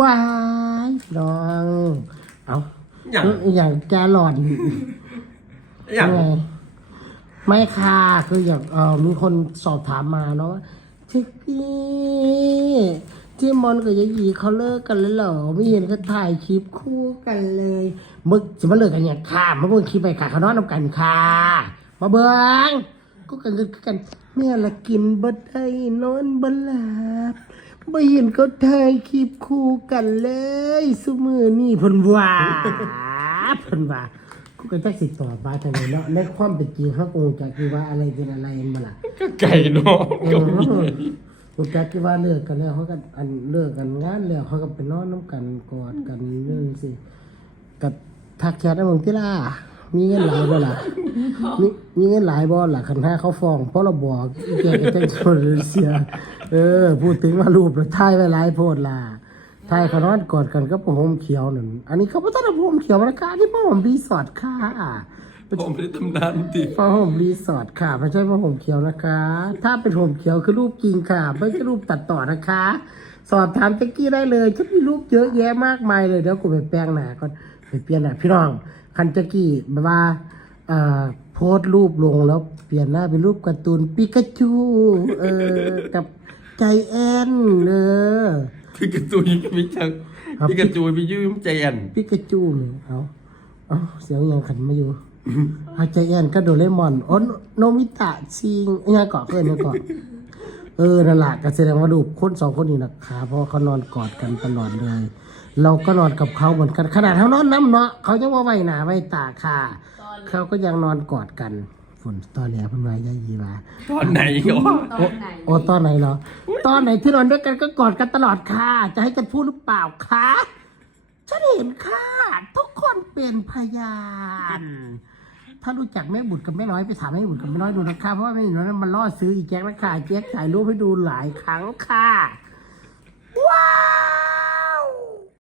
ว้ายน้องเอาอย่าง อย่างแกหลอนอย่างไงไม่ค่ะคืออย่างเออมีคนสอบถามมาเนาะว่าทิกกี้ที่มอนกับยายหยีเขาเลิกกันแล้วเหรอไม่เห็นเขาถ่ายคลิปคู่กันเลยมึกจะมาเลิกกันเนี่ยค่ะมาเบิ่งคลิปไปค่ะเขานอนนำกันค่ะมาเบิ่งก็กันกันกันแม่ละกินบ่ได้นอนบ่หลับ ไม่เห็นเขาถ่ายคลิปคู่กันเลยสมือนี่เพิ่นว่าเพิ่นว่ากูก็จะสิตอบมาทางไหนเนาะในความเป็นจริงเขาคงจะคิดว่าอะไรเป็นอะไรมาล่ะก็ไก่เนาะเอก็อมีกูจะคิดว่าเลิกกันแล้วเขาก็อันเลิกกันงานแล้วเขาก็ไปนอนน้ำกันกอดกันเรื่องสิกับทักแชทให้มึงที่ล่ะ มีเงินหลายบ่ล่ะมีมีเงินหลายบ่ล่ะคันห้าเขาฟ้องเพราะเราบอกอีแกก็จะชนเสีย เออ พูดถึงว่ารูปแล้วถ่ายไว้หลายโพดล่ะถ่ายเขานอนกอดกันก็ผ้าห่มเขียวนั่นอันนี้เขาไม่ต้องเอาผ้าห่มเขียวมานะคะที่ผ้าห่มรีสอร์ทค่ะผมไม่ได้ทำนานดิผ้าห่มรีสอร์ทค่ะไม่ใช่ผ้าห่มเขียวนะคะ ถ้าเป็นห่มเขียวคือรูปจริงค่ะ ไม่ใช่รูปตัดต่อนะคะ สอบถามแจ็กกี้ได้เลยฉันมีรูปเยอะแยะมากมายเลยเดี๋ยวกูไปแปลงหน้าก่อนไปเปลี่ยนหน้าพี่น้อง คันแจ็กกี้แบบว่าเอ่อโพสต์รูปลงแล้วเปลี่ยนหน้าเป็นรูปการ์ตูนปิกาจูเออกับใจแอนเออพี่กระจุยพี่จังครับพี่กระจุยพี่ยืมใจแอนปิกาจูนี่เอาเอาเสียงยังขันมาอยู่อาใจแอนก็โดเรมอนโอ้โนมิตะซิงยังเกาะเกินยังเกาะ เออนั่นแหละก็แสดงว่าดูปคนสองคนนี้นะคะเพราะว่าเขานอนกอดกันตลอดเลย เราก็นอนกับเขาเหมือนกันขนาดเขานอนน้ำเนาะเขายังว่าไว้หนาไว้ตาค่ะ เขาก็ยังนอนกอดกันฝนตอนแล้วเพิ่นว่ายายีว่าตอนไหนก็ตอนไหนโอ้ตอนไหนเหรอตอนไหนที่นอนด้วยกันก็กอดกันตลอดค่ะ จะให้ฉันพูดหรือเปล่าคะฉันเห็นค่ะ ทุกคนเป็นพยาน ถ้ารู้จักแม่บุตรกับแม่น้อยไปถามแม่บุตรกับแม่น้อยดูนะคะเพราะว่าแม่น้อยนั้นมันล่อซื้ออีแจ็คนะคะแจ็คถ่ายรูปให้ดูหลายครั้งค่ะว้า